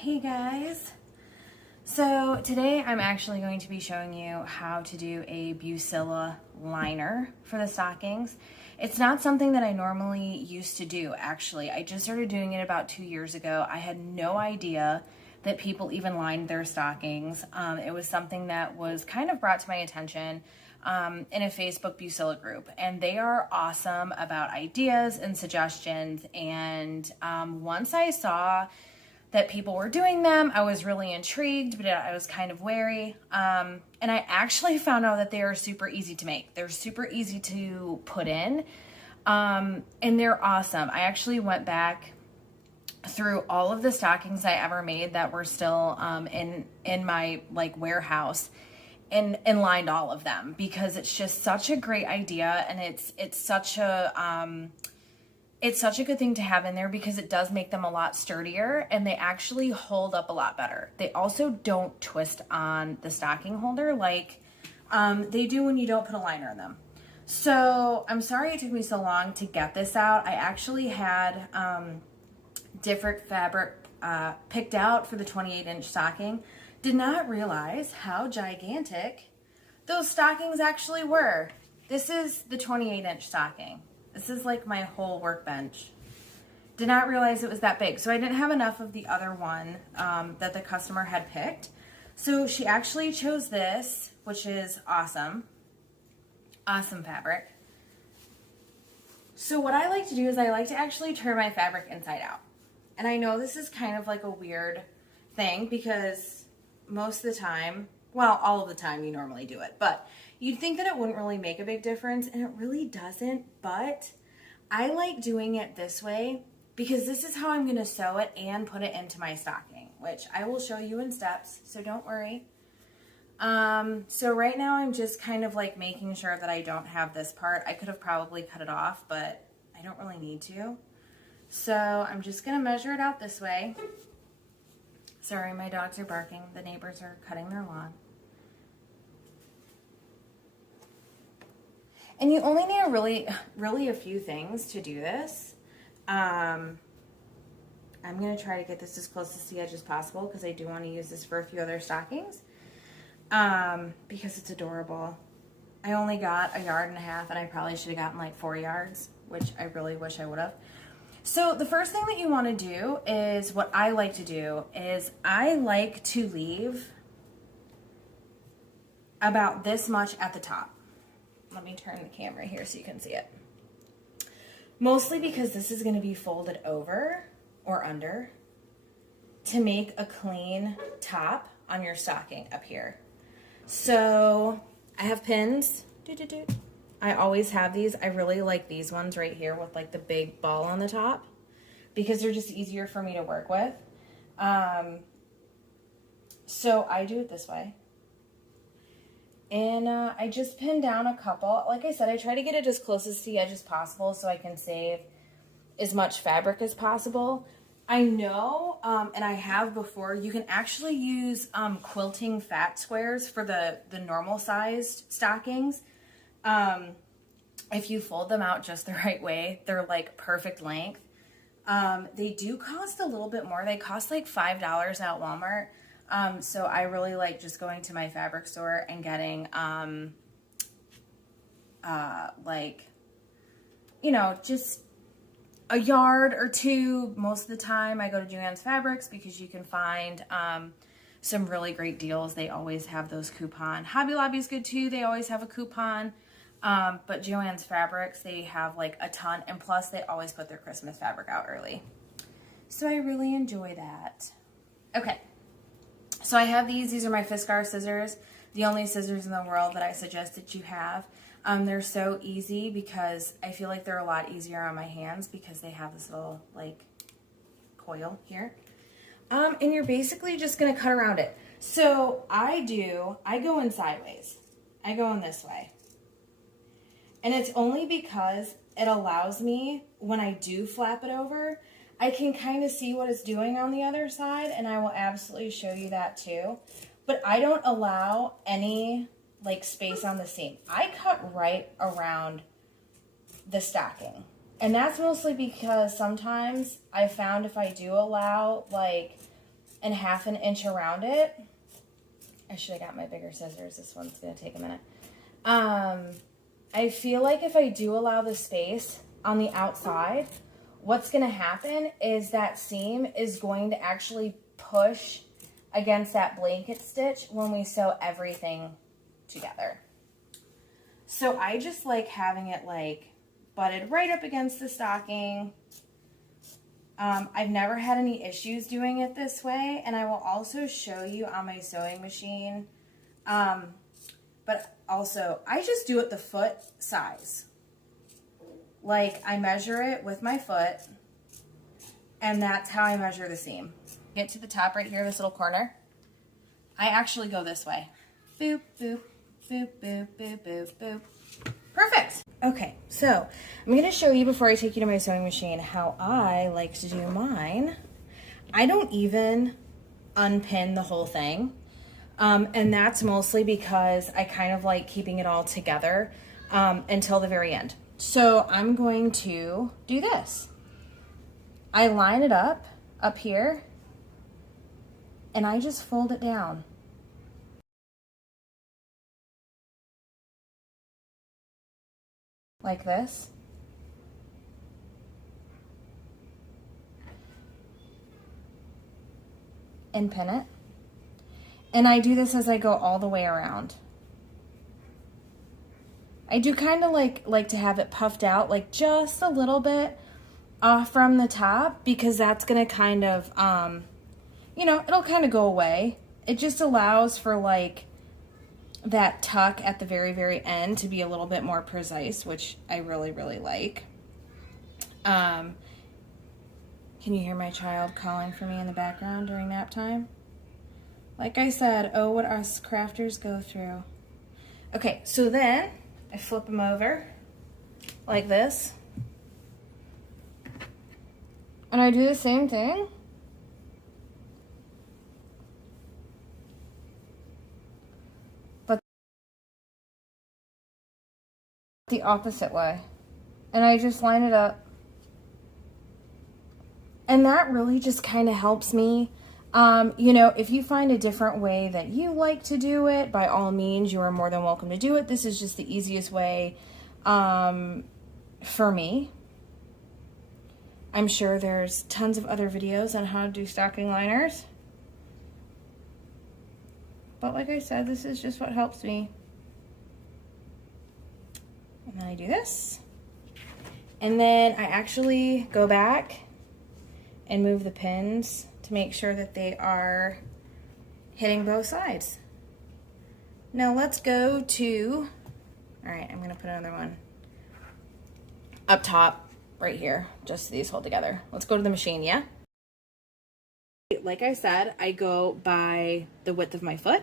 Hey guys, so today I'm actually going to be showing you how to do a Bucilla liner for the stockings. It's not something that I normally used to do, actually. I just started doing it about 2 years ago. I had no idea that people even lined their stockings. It was something that was kind of brought to my attention in a Facebook Bucilla group, and they are awesome about ideas and suggestions. And once I saw that people were doing them, I was really intrigued, but I was kind of wary. And I actually found out that they are super easy to make. They're super easy to put in, and they're awesome. I actually went back through all of the stockings I ever made that were still in my warehouse and lined all of them, because it's just such a great idea, and it's such a good thing to have in there because it does make them a lot sturdier and they actually hold up a lot better. They also don't twist on the stocking holder like they do when you don't put a liner in them. So I'm sorry it took me so long to get this out. I actually had different fabric picked out for the 28-inch stocking. Did not realize how gigantic those stockings actually were. This is the 28-inch stocking. This is like my whole workbench. Did not realize it was that big. So I didn't have enough of the other one that the customer had picked. So she actually chose this, which is awesome. Awesome fabric. So what I like to do is I like to actually turn my fabric inside out. And I know this is kind of like a weird thing because most of the time, well, all of the time you normally do it, but you'd think that it wouldn't really make a big difference, and it really doesn't, but I like doing it this way because this is how I'm going to sew it and put it into my stocking, which I will show you in steps, so don't worry. So right now I'm just kind of like making sure that I don't have this part. I could have probably cut it off, but I don't really need to. So I'm just going to measure it out this way. Sorry, my dogs are barking. The neighbors are cutting their lawn. And you only need really a few things to do this. I'm going to try to get this as close to the edge as possible because I do want to use this for a few other stockings because it's adorable. I only got 1.5 yards and I probably should have gotten like 4 yards, which I really wish I would have. So the first thing that you want to do is, what I like to do is I like to leave about this much at the top. Let me turn the camera here so you can see it. Mostly because this is going to be folded over or under to make a clean top on your stocking up here. So I have pins. I always have these. I really like these ones right here with like the big ball on the top because they're just easier for me to work with. So I do it this way. And I just pin down a couple. Like I said, I try to get it as close to the edge as possible so I can save as much fabric as possible. I know, and I have before, you can actually use quilting fat squares for the normal sized stockings. If you fold them out just the right way, they're like perfect length. They do cost a little bit more. They cost like $5 at Walmart. So I really like just going to my fabric store and getting, just 1 yard or 2. Most of the time I go to Joann's Fabrics because you can find, some really great deals. They always have those coupon. Hobby Lobby's good too. They always have a coupon. But Joann's Fabrics, they have like a ton, and plus they always put their Christmas fabric out early. So I really enjoy that. Okay. So I have these are my Fiskar scissors, the only scissors in the world that I suggest that you have. They're so easy because I feel like they're a lot easier on my hands because they have this little like coil here. And you're basically just going to cut around it. So I go in sideways. I go in this way. And it's only because it allows me, when I do flap it over, I can kind of see what it's doing on the other side, and I will absolutely show you that too. But I don't allow any like space on the seam. I cut right around the stocking. And that's mostly because sometimes I found if I do allow like and 1/2 inch around it. I should have got my bigger scissors. This one's going to take a minute. I feel like if I do allow the space on the outside, what's going to happen is that seam is going to actually push against that blanket stitch when we sew everything together. So I just like having it like butted right up against the stocking. I've never had any issues doing it this way, and I will also show you on my sewing machine. But also, I just do it the foot size. Like, I measure it with my foot, and that's how I measure the seam. Get to the top right here, this little corner. I actually go this way. Boop, boop, boop, boop, boop, boop, boop. Perfect. Okay, so I'm going to show you before I take you to my sewing machine how I like to do mine. I don't even unpin the whole thing, and that's mostly because I kind of like keeping it all together until the very end. So I'm going to do this. I line it up here, and I just fold it down. Like this. And pin it. And I do this as I go all the way around. I do kind of like to have it puffed out like just a little bit off from the top, because that's going to kind of, you know, it'll kind of go away. It just allows for like that tuck at the very, very end to be a little bit more precise, which I really, really like. Can you hear my child calling for me in the background during nap time? Like I said, oh, what us crafters go through. Okay, so then I flip them over like this. And I do the same thing. The opposite way, and I just line it up, and that really just kind of helps me. You know, if you find a different way that you like to do it, by all means, you are more than welcome to do it. This is just the easiest way for me. I'm sure there's tons of other videos on how to do stocking liners, but like I said, this is just what helps me. And then I do this, and then I actually go back and move the pins to make sure that they are hitting both sides. Now let's go to, all right, I'm going to put another one up top right here, just so these hold together. Let's go to the machine, yeah? Like I said, I go by the width of my foot.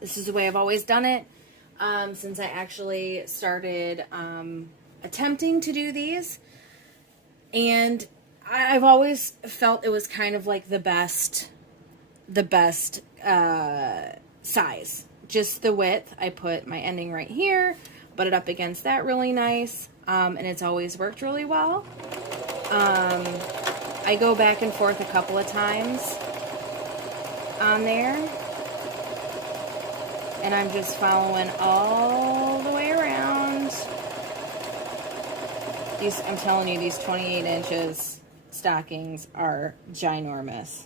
This is the way I've always done it. Since I actually started attempting to do these, and I've always felt it was kind of like the best size, just the width. I put my ending right here, butt it up against that really nice, and it's always worked really well. I go back and forth a couple of times on there. And I'm just following all the way around. I'm telling you, these 28 inches stockings are ginormous.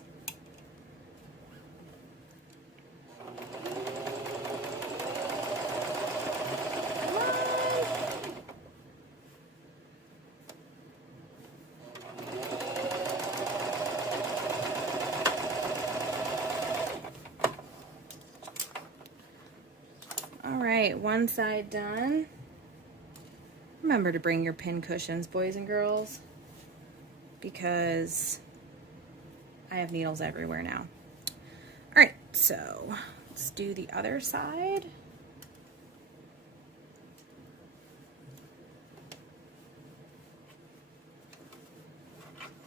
One side done. Remember to bring your pin cushions, boys and girls, because I have needles everywhere now. All right, so let's do the other side.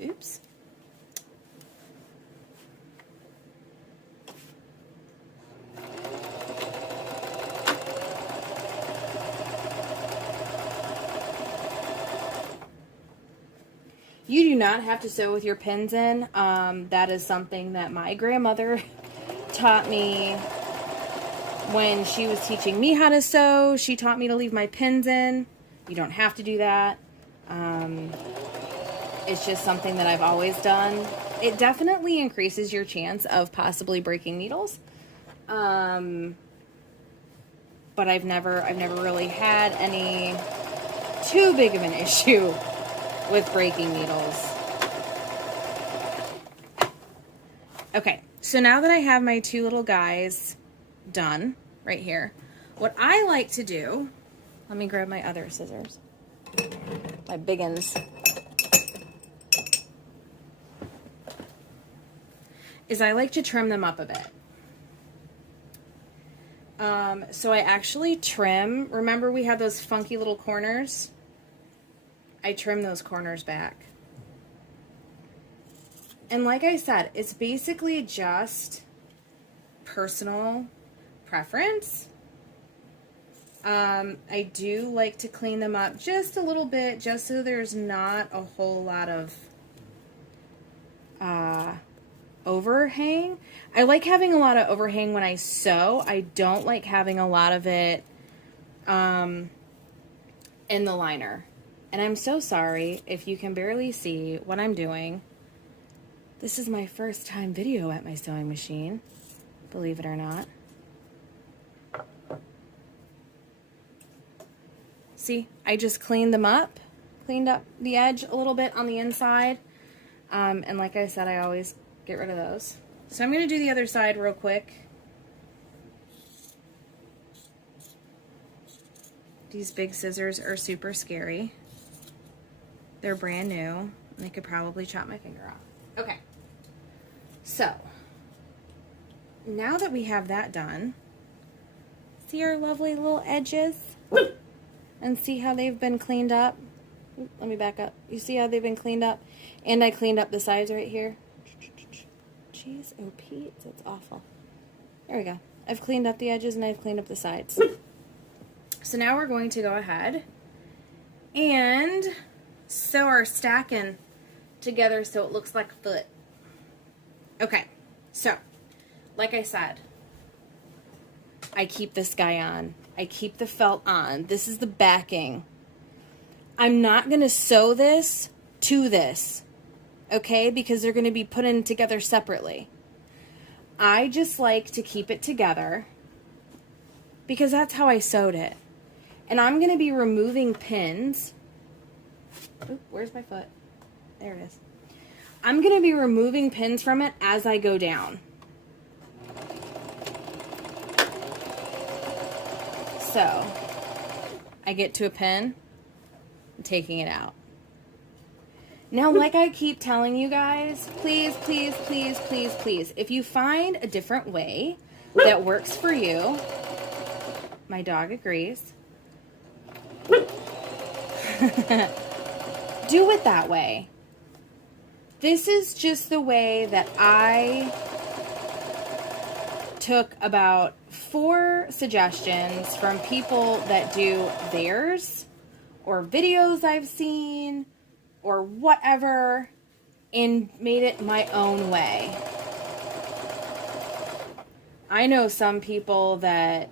Oops. You do not have to sew with your pins in. That is something that my grandmother taught me when she was teaching me how to sew. She taught me to leave my pins in. You don't have to do that. It's just something that I've always done. It definitely increases your chance of possibly breaking needles. But I've never really had any too big of an issue with breaking needles. Okay, so now that I have my two little guys done right here, what I like to do, let me grab my other scissors, my big ones, is I like to trim them up a bit. So I actually trim, remember we have those funky little corners? I trim those corners back. And like I said, it's basically just personal preference. I do like to clean them up just a little bit, just so there's not a whole lot of overhang. I like having a lot of overhang when I sew. I don't like having a lot of it in the liner. And I'm so sorry if you can barely see what I'm doing. This is my first time video at my sewing machine, believe it or not. See, I just cleaned them up, cleaned up the edge a little bit on the inside. And like I said, I always get rid of those. So I'm going to do the other side real quick. These big scissors are super scary. They're brand new, and they could probably chop my finger off. Okay, so now that we have that done, see our lovely little edges? And see how they've been cleaned up? Let me back up. You see how they've been cleaned up? And I cleaned up the sides right here. Jeez, oh Pete, that's awful. There we go. I've cleaned up the edges and I've cleaned up the sides. So now we're going to go ahead and sew our stacking together so it looks like a foot. Okay, so like I said, I keep this guy on. I keep the felt on. This is the backing. I'm not going to sew this to this, okay? Because they're going to be put in together separately. I just like to keep it together because that's how I sewed it. And I'm going to be removing pins. Oop, where's my foot? There it is. I'm going to be removing pins from it as I go down. So, I get to a pin, I'm taking it out. Now, like I keep telling you guys, please, please, please, please, please, if you find a different way that works for you, my dog agrees, do it that way. This is just the way that I took about 4 suggestions from people that do theirs or videos I've seen or whatever and made it my own way. I know some people that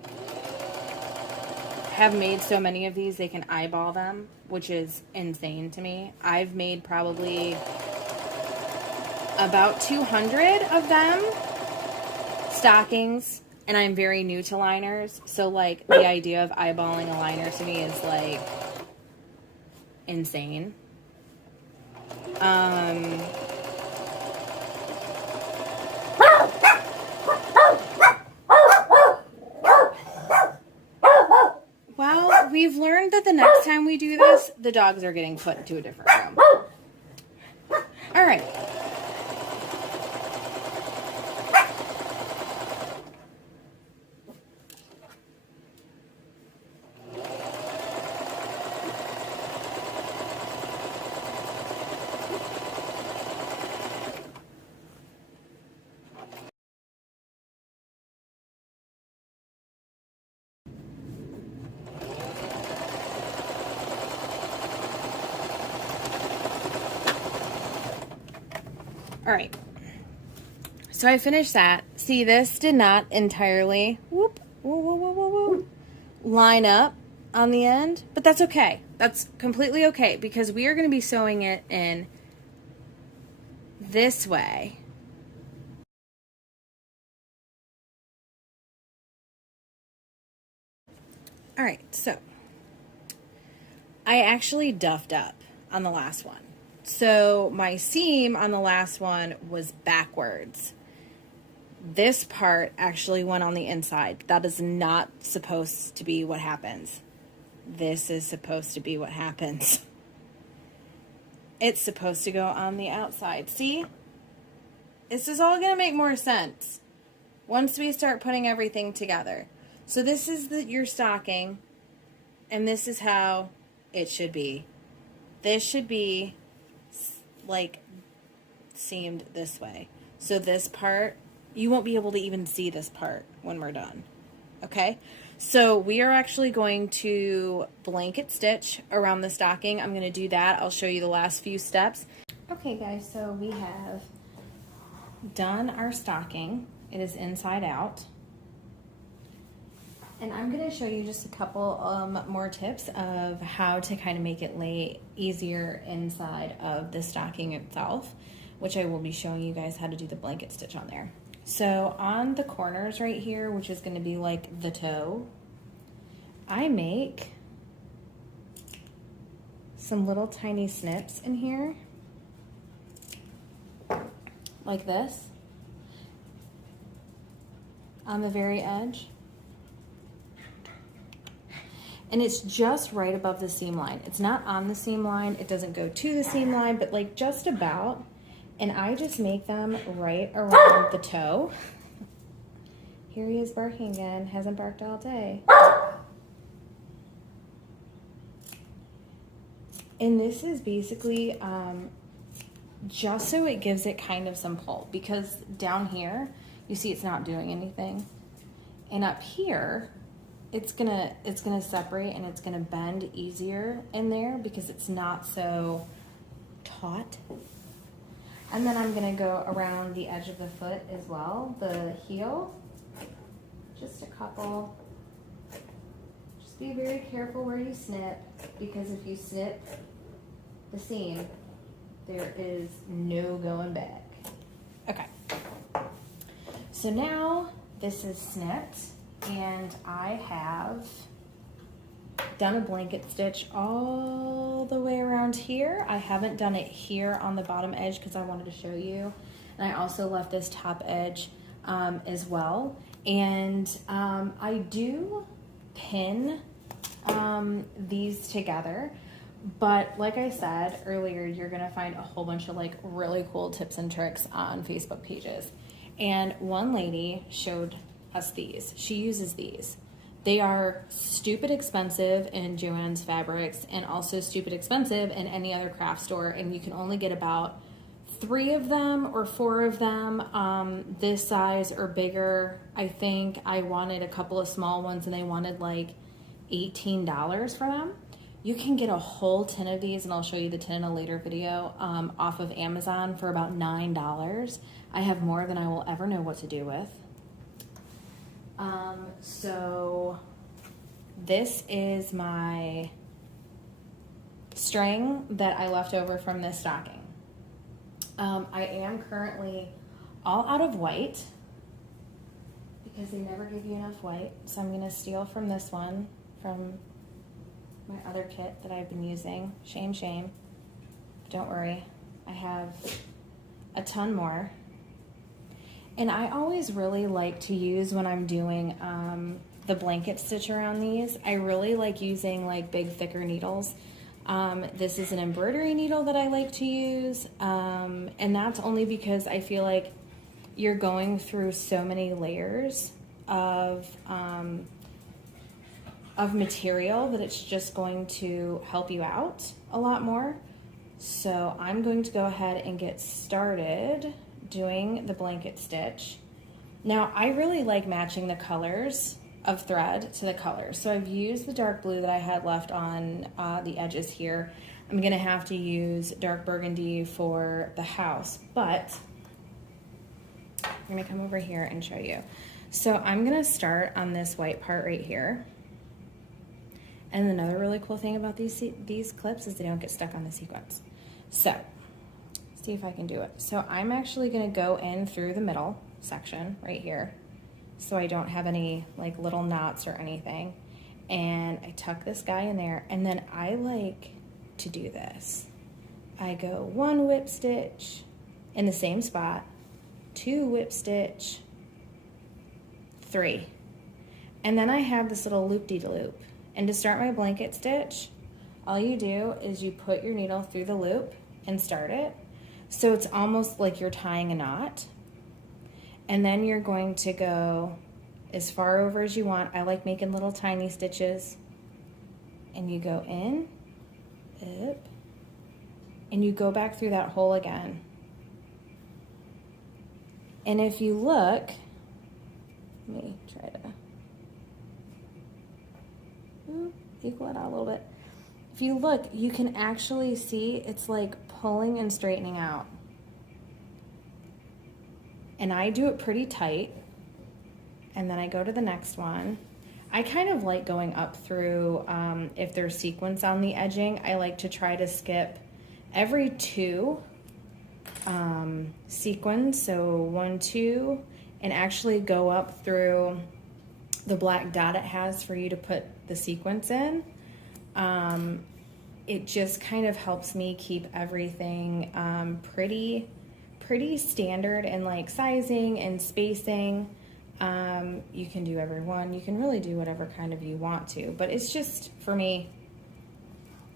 have made so many of these they can eyeball them, which is insane to me. I've made probably about 200 of them stockings, and I'm very new to liners, so like the idea of eyeballing a liner to me is like insane. Well, we've learned that the next time we do this, the dogs are getting put into a different room. All right. All right. So I finished that. See, this did not entirely line up on the end, but that's okay. That's completely okay because we are going to be sewing it in this way. All right, so I actually duffed up on the last one. So my seam on the last one was backwards. This part actually went on the inside. That is not supposed to be what happens. This is supposed to be what happens. It's supposed to go on the outside. See? This is all going to make more sense once we start putting everything together. So this is your stocking, and this is how it should be. This should be like seamed this way. So this part, you won't be able to even see this part when we're done. Okay? So we are actually going to blanket stitch around the stocking. I'm going to do that. I'll show you the last few steps. Okay guys, so we have done our stocking. It is inside out. And I'm going to show you just a couple more tips of how to kind of make it lay easier inside of the stocking itself, which I will be showing you guys how to do the blanket stitch on there. So on the corners right here, which is going to be like the toe, I make some little tiny snips in here, like this, on the very edge. And it's just right above the seam line. It's not on the seam line, it doesn't go to the seam line, but like just about. And I just make them right around the toe. Here he is barking again, hasn't barked all day. And this is basically just so it gives it kind of some pull, because down here, you see it's not doing anything. And up here, it's gonna separate and it's gonna bend easier in there because it's not so taut. And then I'm gonna go around the edge of the foot as well, the heel, just a couple. Just be very careful where you snip, because if you snip the seam, there is no going back. Okay, so now this is snipped, and I have done a blanket stitch all the way around here. I haven't done it here on the bottom edge because I wanted to show you. And I also left this top edge as well. And I do pin these together. But like I said earlier, you're gonna find a whole bunch of like really cool tips and tricks on Facebook pages. And one lady showed us these. She uses these. They are stupid expensive in Joann's Fabrics and also stupid expensive in any other craft store, and you can only get about 3 of them or 4 of them this size or bigger. I think I wanted a couple of small ones and they wanted like $18 for them. You can get a whole tin of these, and I'll show you the tin in a later video, off of Amazon for about $9. I have more than I will ever know what to do with. So this is my string that I left over from this stocking. I am currently all out of white because they never give you enough white. So I'm going to steal from this one, from my other kit that I've been using. Shame, shame. Don't worry. I have a ton more. And I always really like to use, when I'm doing the blanket stitch around these, I really like using like big, thicker needles. This is an embroidery needle that I like to use, and that's only because I feel like you're going through so many layers of material that it's just going to help you out a lot more. So I'm going to go ahead and get started doing the blanket stitch. Now I really like matching the colors of thread to the colors. So I've used the dark blue that I had left on the edges here. I'm gonna have to use dark burgundy for the house, but We're gonna come over here and show you. So I'm gonna start on this white part right here. And another really cool thing about these clips is they don't get stuck on the sequins. So, see if I can do it. So I'm actually gonna go in through the middle section right here, so I don't have any like little knots or anything. And I tuck this guy in there, and then I like to do this. I go 1 whip stitch in the same spot, 2 whip stitch, 3. And then I have this little loop-de-loop. And to start my blanket stitch, all you do is you put your needle through the loop and start it. So it's almost like you're tying a knot. And then you're going to go as far over as you want. I like making little tiny stitches. And you go in, up, and you go back through that hole again. And if you look, let me try to equal it out a little bit. If you look, you can actually see it's like pulling and straightening out. And I do it pretty tight. And then I go to the next one. I kind of like going up through, if there's sequins on the edging, I like to try to skip every 2 sequins. So 1, 2, and actually go up through the black dot it has for you to put the sequence in. It just kind of helps me keep everything pretty standard in like sizing and spacing. You can do every one. You can really do whatever kind of you want to, but it's just, for me,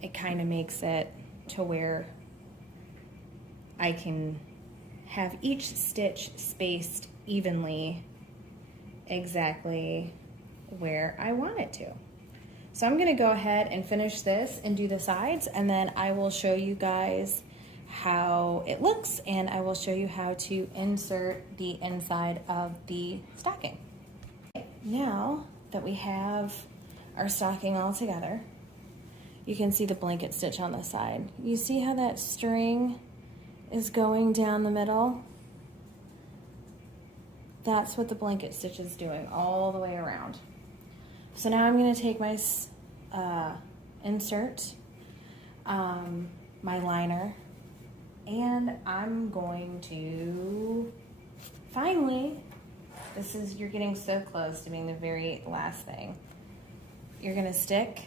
it kind of makes it to where I can have each stitch spaced evenly exactly where I want it to. So I'm gonna go ahead and finish this and do the sides, and then I will show you guys how it looks, and I will show you how to insert the inside of the stocking. Now that we have our stocking all together, you can see the blanket stitch on the side. You see how that string is going down the middle? That's what the blanket stitch is doing all the way around. So now I'm going to take my insert, my liner, and I'm going to finally, you're getting so close to being the very last thing. You're going to stick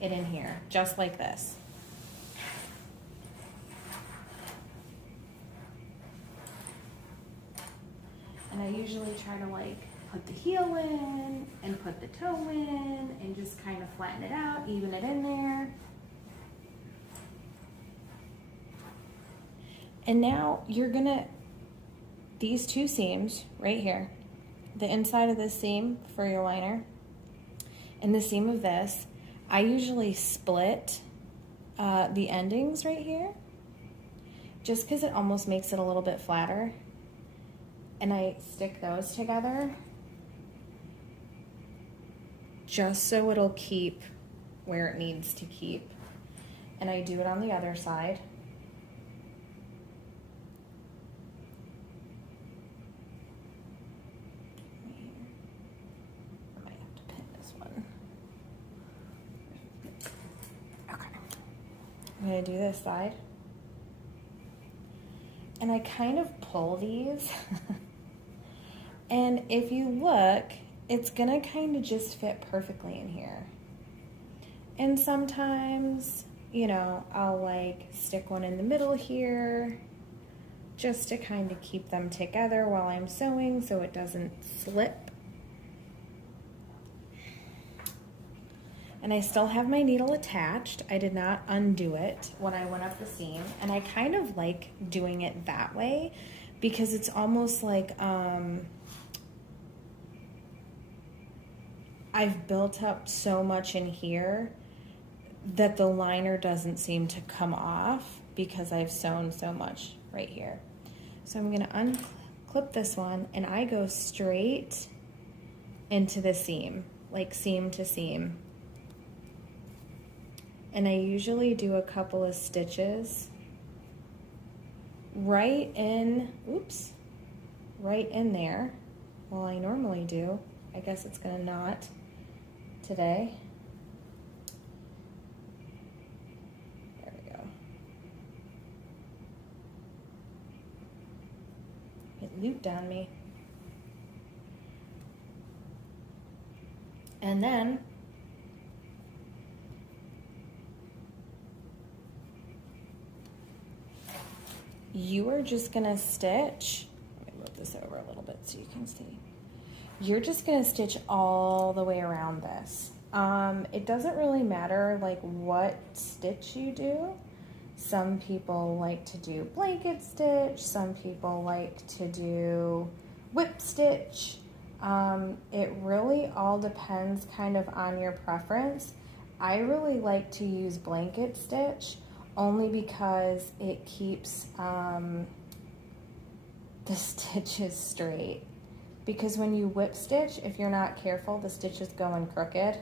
it in here, just like this. And I usually try to like put the heel in and put the toe in and just kind of flatten it out, even it in there. And now you're gonna, these 2 seams right here, the inside of this seam for your liner and the seam of this, I usually split the endings right here just because it almost makes it a little bit flatter. And I stick those together just so it'll keep where it needs to keep. And I do it on the other side. I might have to pin this one. Okay. I'm gonna do this side. And I kind of pull these. And if you look, it's gonna kind of just fit perfectly in here. And sometimes, you know, I'll like stick one in the middle here just to kind of keep them together while I'm sewing so it doesn't slip. And I still have my needle attached. I did not undo it when I went up the seam. And I kind of like doing it that way because it's almost like I've built up so much in here that the liner doesn't seem to come off because I've sewn so much right here. So I'm gonna unclip this one and I go straight into the seam, like seam to seam. And I usually do a couple of stitches right in, oops, right in there. Well, I normally do. I guess it's gonna not today. There we go. It looped on me. And then you are just gonna stitch. Let me move this over a little bit so you can see. You're just gonna stitch all the way around this. It doesn't really matter like what stitch you do. Some people like to do blanket stitch. Some people like to do whip stitch. It really all depends kind of on your preference. I really like to use blanket stitch only because it keeps the stitches straight. Because when you whip stitch, if you're not careful, the stitches go in crooked.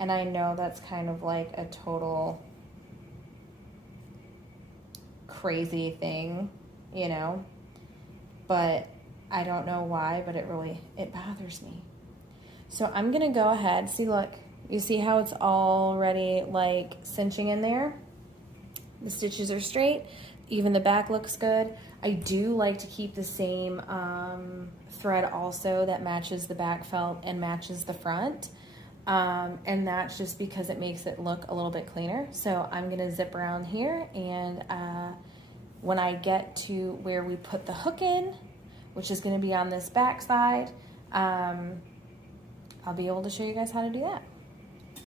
And I know that's kind of like a total crazy thing, you know, but I don't know why, but it bothers me. So I'm gonna go ahead, see, look, you see how it's already like cinching in there? The stitches are straight, even the back looks good. I do like to keep the same thread also that matches the back felt and matches the front. And that's just because it makes it look a little bit cleaner. So I'm gonna zip around here, and when I get to where we put the hook in, which is gonna be on this back side, I'll be able to show you guys how to do that.